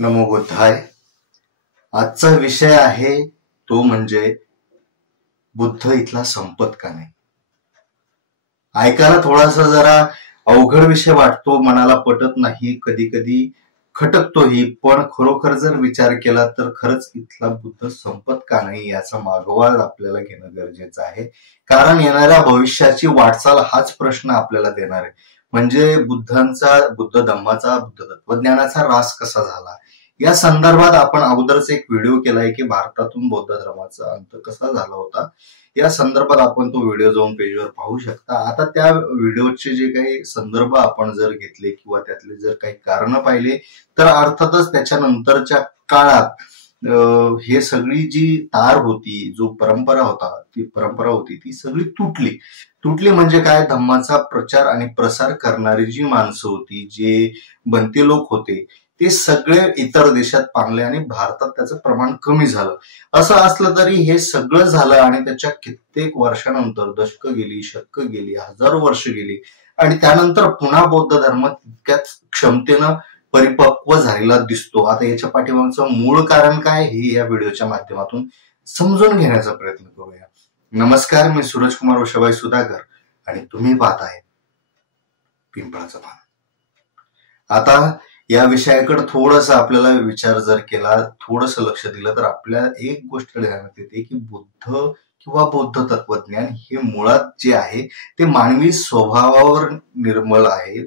नमो बुद्धाय. आजचा विषय आहे तो म्हणजे बुद्ध इथला संपत का नाही. ऐकायला थोडासा जरा अवघड विषय वाटतो, मनाला पटत नाही, कधी कधी खटकतोही, पण खरोखर जर विचार केला तर खरंच इथला बुद्ध संपत का नाही याचा मागोवा आपल्याला घेणं गरजेचं आहे. कारण येणाऱ्या भविष्याची वाटचाल हाच प्रश्न आपल्याला देणार आहे. म्हणजे बुद्ध धम्माचा, बुद्ध तत्वज्ञानाचा ऱ्हास कसा झाला या संदर्भात आपण अगोदरच एक व्हिडिओ केलाय की भारतातून बौद्ध धर्माचा अंत कसा झाला होता. या संदर्भात आपण तो व्हिडिओ जाऊन पेजवर पाहू शकता. आता त्या व्हिडिओचे जे काही संदर्भ आपण जर घेतले किंवा त्यातले जर काही कारण पाहिले तर अर्थातच त्याच्यानंतरच्या काळात हे सगळी जी तार होती, जो परंपरा होती ती सगळी तुटली म्हणजे काय, धम्माचा प्रचार आणि प्रसार करणारी जी माणसं होती, जे बनते लोक होते, ते सगळे इतर देशात पांगले आणि भारतात त्याचं प्रमाण कमी झालं. असं असलं तरी हे सगळं झालं आणि त्याच्या कित्येक वर्षानंतर दशकं गेली, शतकं गेली, हजारो वर्ष गेली आणि त्यानंतर पुन्हा बौद्ध धर्म तितक्याच क्षमतेनं परिपक्व झालेला दिसतो. आता याच्या पाठीमागचं मूळ कारण काय हे या व्हिडिओच्या माध्यमातून समजून घेण्याचा प्रयत्न करूया. नमस्कार, मी सूरजकुमार वैशभाई सुधाकर आणि तुम्ही पाहताय पिंपळाचं पान. आता या विषयाकडे थोडंसं आपल्याला विचार जर केला, थोडंसं लक्ष दिलं तर आपल्या एक गोष्ट ध्यानात येते की बुद्ध किंवा बौद्ध तत्वज्ञान हे मुळात जे आहे ते मानवी स्वभावावर निर्मळ आहे,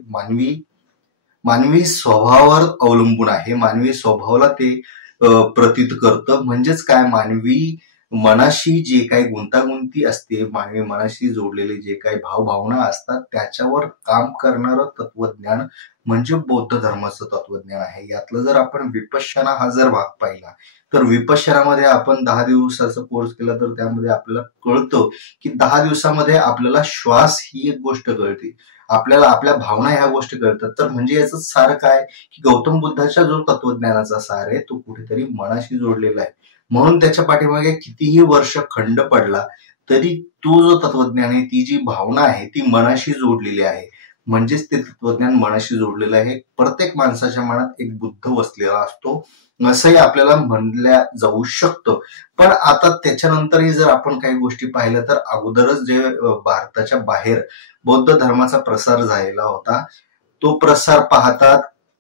मानवी स्वभावावर अवलंबून आहे. मानवी स्वभावाला ते प्रतीत करतं. म्हणजेच काय, मानवी मनाशी जे काही गुंतागुंती असते, मानवी मनाशी जोडलेले जे काही भावभावना असतात त्याच्यावर काम करणारं तत्वज्ञान म्हणजे बौद्ध धर्माचं तत्वज्ञान आहे. यातलं जर आपण विपश्यना हा जर भाग पाहिला तर विपश्यनामध्ये आपण 10 दिवसाचा कोर्स केला तर त्यामध्ये आपल्याला कळतं की 10 दिवसामध्ये आपल्याला श्वास ही एक गोष्ट कळते, आपल्याला आपल्या भावना ह्या गोष्टी कळतात. तर म्हणजे याचं सार काय की गौतम बुद्धाच्या जो तत्वज्ञानाचा सार आहे तो कुठेतरी मनाशी जोडलेला आहे. म्हणून त्याच्या पाठीमागे कितीही वर्ष खंड पडला तरी तो जो तत्वज्ञान आहे, ती जी भावना आहे ती मनाशी जोडलेली आहे. म्हणजेच ते तत्वज्ञान मनाशी जोडलेलं आहे. प्रत्येक माणसाच्या मनात एक बुद्ध वसलेला असतो असंही आपल्याला म्हणल्या जाऊ शकतं. पण आता त्याच्यानंतरही जर आपण काही गोष्टी पाहिल्या तर अगोदरच जे भारताच्या बाहेर बौद्ध धर्माचा प्रसार झालेला होता, तो प्रसार पाहता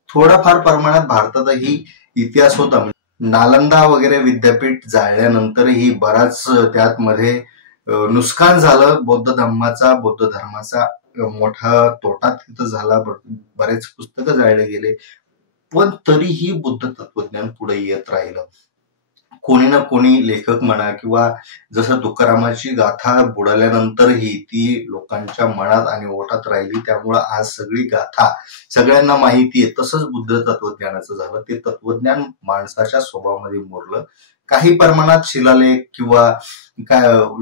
थोडाफार प्रमाणात भारतातही इतिहास होता. नालंदा वगैरे विद्यापीठ जाळल्यानंतरही बराच त्यात मध्ये नुकसान झालं. बौद्ध धर्माचा मोठा तोटा तिथं झाला, बरेच पुस्तकं जाळले गेले, पण तरीही बुद्ध तत्वज्ञान पुढे येत राहिलं. कोणी ना कोणी लेखक म्हणा किंवा जसं तुकारामाची गाथा बुडाल्यानंतरही ती लोकांच्या मनात आणि ओठात राहिली, त्यामुळं आज सगळी गाथा सगळ्यांना माहिती आहे. तसंच बुद्ध तत्वज्ञानाचं झालं. ते तत्वज्ञान माणसाच्या स्वभावामध्ये मुरलं. काही प्रमाणात शिलालेख किंवा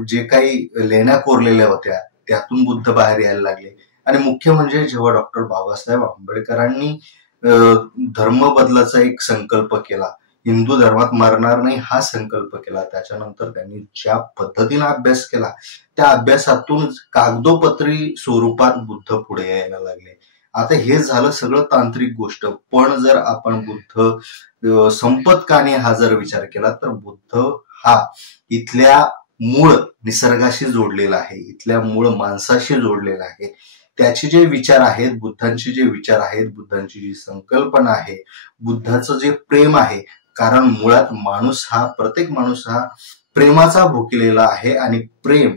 जे काही लेण्या कोरलेल्या होत्या त्यातून बुद्ध बाहेर यायला लागले. आणि मुख्य म्हणजे जेव्हा डॉक्टर बाबासाहेब आंबेडकरांनी धर्म बदलाचा एक संकल्प केला, हिंदू धर्मात मरणार नाही हा संकल्प केला, त्याच्यानंतर त्यांनी ज्या पद्धतीने अभ्यास केला त्या अभ्यासातून कागदोपत्री स्वरूपात बुद्ध पुढे यायला लागले. आता हे झालं सगळं तांत्रिक गोष्ट. पण जर आपण बुद्ध संपत का नाही हा जर विचार केला तर बुद्ध हा इथल्या मूळ निसर्गाशी जोडलेला आहे, इथल्या मूळ माणसाशी जोडलेला आहे. त्याचे जे विचार आहेत, बुद्धांचे जे विचार आहेत, बुद्धांची जी संकल्पना आहे, बुद्धाचं जे प्रेम आहे, कारण मुळात प्रत्येक माणूस हा प्रेमाचा भुकेलेला आहे. आणि प्रेम,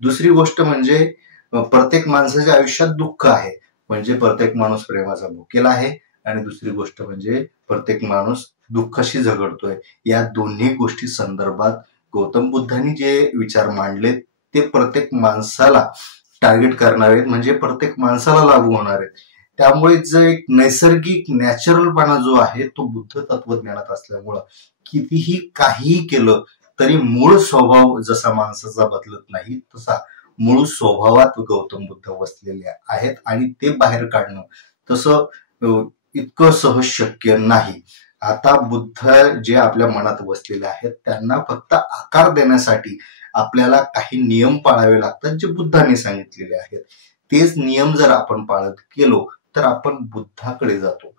दुसरी गोष्ट म्हणजे प्रत्येक माणसाच्या आयुष्यात दुःख आहे, म्हणजे प्रत्येक माणूस प्रेमाचा भुकेला आहे. आणि दुसरी गोष्ट म्हणजे प्रत्येक माणूस दुःखाशी झगडतोय. या दोन्ही गोष्टी संदर्भात गौतम बुद्धांनी जे विचार मांडले ते प्रत्येक माणसाला टार्गेट करणार आहेत, म्हणजे प्रत्येक माणसाला लागू होणार आहेत. त्यामुळे जो एक नैसर्गिक नॅचरलपणा जो आहे तो बुद्ध तत्वज्ञानात असल्यामुळं कितीही काहीही केलं तरी मूळ स्वभाव जसा माणसाचा बदलत नाही तसा मूळ स्वभावात गौतम बुद्ध वसलेले आहेत. आणि ते बाहेर काढणं तसं इतकं सहज शक्य नाही. आता बुद्ध जे आपल्या मनात वसलेले आहेत त्यांना फक्त आकार देण्यासाठी आपल्याला काही नियम पाळावे लागतात जे बुद्धांनी सांगितलेले आहेत. तेच नियम जर आपण पाळत गेलो तर आपण बुद्धाकडे जातो.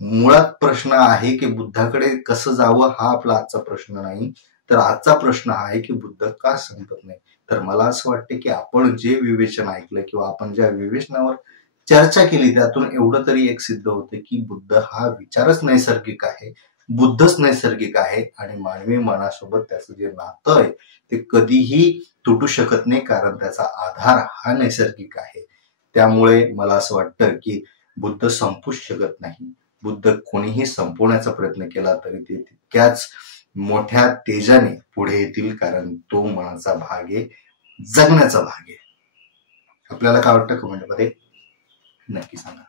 मुळात प्रश्न आहे की बुद्धाकडे कसं जावं हा आपला आजचा प्रश्न नाही, तर आजचा प्रश्न हा आहे की बुद्ध का संपत नाही. तर मला असं वाटतं की आपण जे विवेचन ऐकलं किंवा आपण ज्या विवेचनावर चर्चा केली त्यातून एवढं तरी एक सिद्ध होतं की बुद्ध हा विचारच नैसर्गिक आहे, बुद्धच नैसर्गिक आहे आणि मानवी मनासोबत त्याचं जे नातं आहे ते कधीही तुटू शकत नाही, कारण त्याचा आधार हा नैसर्गिक आहे. त्यामुळे मला असं वाटतं की बुद्ध संपूच शकत नाही. बुद्ध कोणीही संपवण्याचा प्रयत्न केला तरी ते तितक्याच मोठ्या तेजाने पुढे येतील, कारण तो मनाचा भाग आहे, जगण्याचा भाग आहे. आपल्याला काय वाटतं कमेंटमध्ये नक्की सांगा.